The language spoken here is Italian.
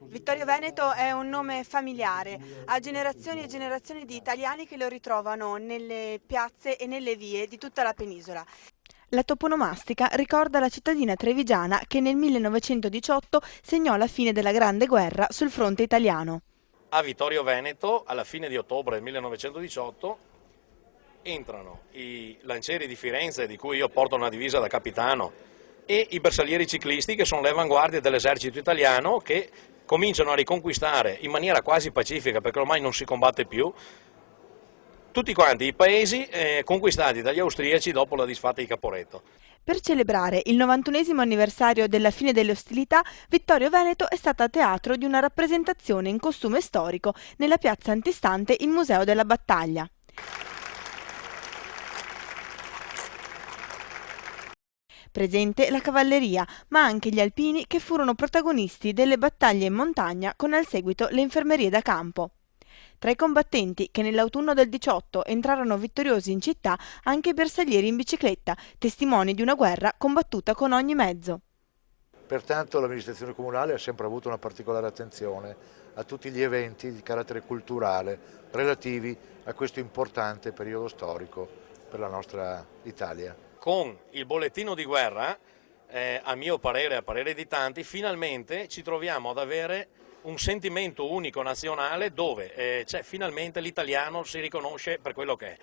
Vittorio Veneto è un nome familiare, ha generazioni e generazioni di italiani che lo ritrovano nelle piazze e nelle vie di tutta la penisola. La toponomastica ricorda la cittadina trevigiana che nel 1918 segnò la fine della Grande Guerra sul fronte italiano. A Vittorio Veneto, alla fine di ottobre 1918, entrano i lancieri di Firenze, di cui io porto una divisa da capitano, e i bersaglieri ciclisti, che sono le avanguardie dell'esercito italiano, che cominciano a riconquistare in maniera quasi pacifica, perché ormai non si combatte più, tutti quanti i paesi conquistati dagli austriaci dopo la disfatta di Caporetto. Per celebrare il 91esimo anniversario della fine delle ostilità, Vittorio Veneto è stata teatro di una rappresentazione in costume storico nella piazza antistante il Museo della Battaglia. Presente la cavalleria, ma anche gli alpini che furono protagonisti delle battaglie in montagna con al seguito le infermerie da campo. Tra i combattenti che nell'autunno del 18 entrarono vittoriosi in città anche i bersaglieri in bicicletta, testimoni di una guerra combattuta con ogni mezzo. Pertanto l'amministrazione comunale ha sempre avuto una particolare attenzione a tutti gli eventi di carattere culturale relativi a questo importante periodo storico per la nostra Italia. Con il bollettino di guerra, a mio parere e a parere di tanti, finalmente ci troviamo ad avere un sentimento unico nazionale dove finalmente l'italiano si riconosce per quello che è.